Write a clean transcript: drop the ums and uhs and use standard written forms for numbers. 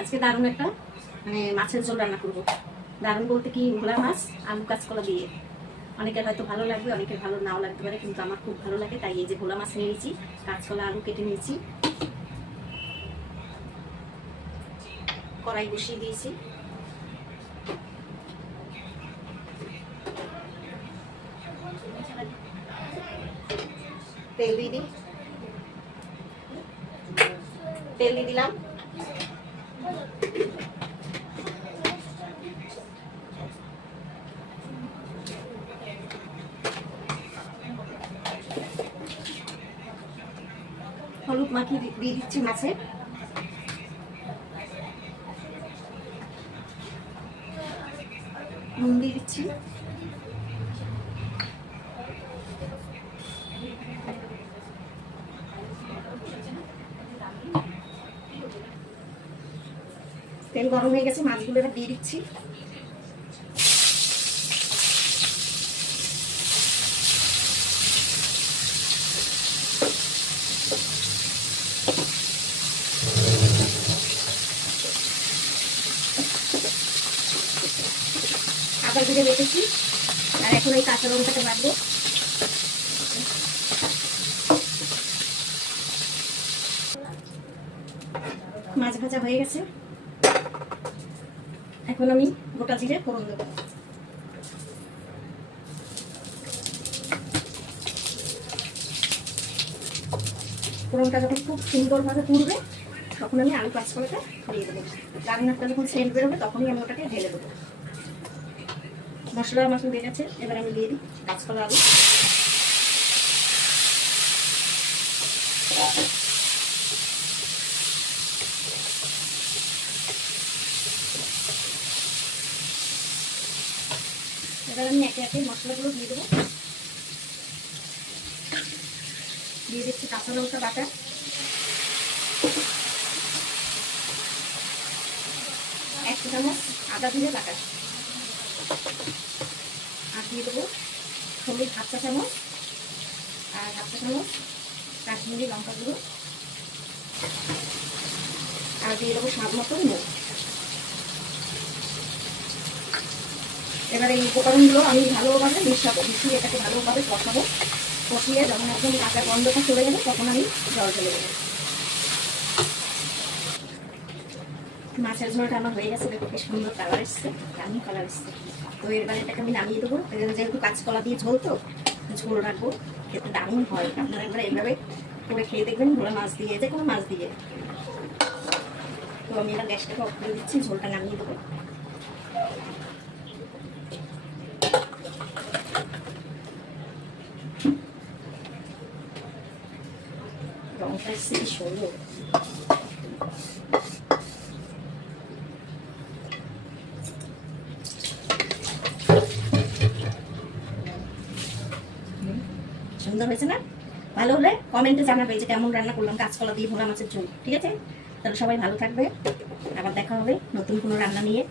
আজকে দারুণ একটা মানে মাছের ঝোল রান্না করবো। দারুণ বলতে কি, ভোলা মাছ আলু কাঁচকলা দিয়ে। অনেকের হয়তো ভালো লাগবে, অনেকের ভালো নাও লাগতে পারে, কিন্তু আমার খুব ভালো লাগে। তাই এই যে ভোলা মাছ নিয়েছি, কাঁচকলা আলু কেটে নিয়েছি, কড়াই বসিয়ে দিয়েছি। তেল দিয়ে দিই, তেল দিয়ে দিলাম। হলুদ মাখিয়ে দিয়ে দিচ্ছি মাছে। নুন দিয়ে দিচ্ছি। তেল গরম হয়ে গেছে, মাছগুলো এবার দিয়ে দিচ্ছি। আদা জিরে বেটেছি, আর এখন এই কাঁচা লঙ্কাটা বাটবো। মাছ ভাজা হয়ে গেছে, এখন আমি গোটা জিরে ফোড়ন দেবো। ফোড়নটা যখন খুব সুন্দরভাবে পুড়বে, তখন আমি আলু কাঁচকলাটা দিয়ে দেবো। রান্নাটা যখন সেন্ট বেরোবে, তখনই আমি ওটাকে ঢেলে দেবো। মশলা আমার দিয়ে গেছে, এবার আমি দিয়ে দিই কাঁচকলা আলু। এবার আমি একে একে মশলাগুলো দিয়ে দেবো। দিয়ে দিচ্ছি কাঁচা লঙ্কা বাটা, এক চামচ আদা জিরে বাটা, আর দিয়ে দেবো হলুদ হাফ চা চামচ, আর হাফ চা চামচ কাশ্মীরি লঙ্কা গুঁড়ো, আর দিয়ে দেবো স্বাদ মতো নুন। এবার এই উপকরণগুলো আমি ভালোভাবে মিশিয়ে এটাকে ভালোভাবে কষাবো। কষিয়ে যখন একদম কাঁচা গন্ধটা চলে যাবে, তখন আমি জল ঢেলে দেবো। মাছের ঝোলটা আমার হয়ে গেছে, দেখো কি সুন্দর কালার এসছে, দারুণ কালার এসছে। তো এবার এটাকে আমি নামিয়ে দেবো। যেহেতু কাঁচকলা দিয়ে ঝোল, তো ঝোল রাখবো, খেতে দারুণ হয়। আপনারা একবার এইভাবে করে খেয়ে দেখবেন, ভোলা মাছ দিয়ে, যে কোনো মাছ দিয়ে। তো আমি এবার গ্যাসটাকে অফ করে দিচ্ছি, ঝোলটা নামিয়ে দেবো। রংটা এসছে কি সুন্দর। সুন্দর হয়েছে না? ভালো হলে কমেন্টে জানাবে যে কেমন রান্না করলাম কাঁচকলা দিয়ে ভোলা মাছের ঝোল। ঠিক আছে? তাহলে সবাই ভালো থাকবে, আবার দেখা হবে নতুন কোনো রান্না নিয়ে।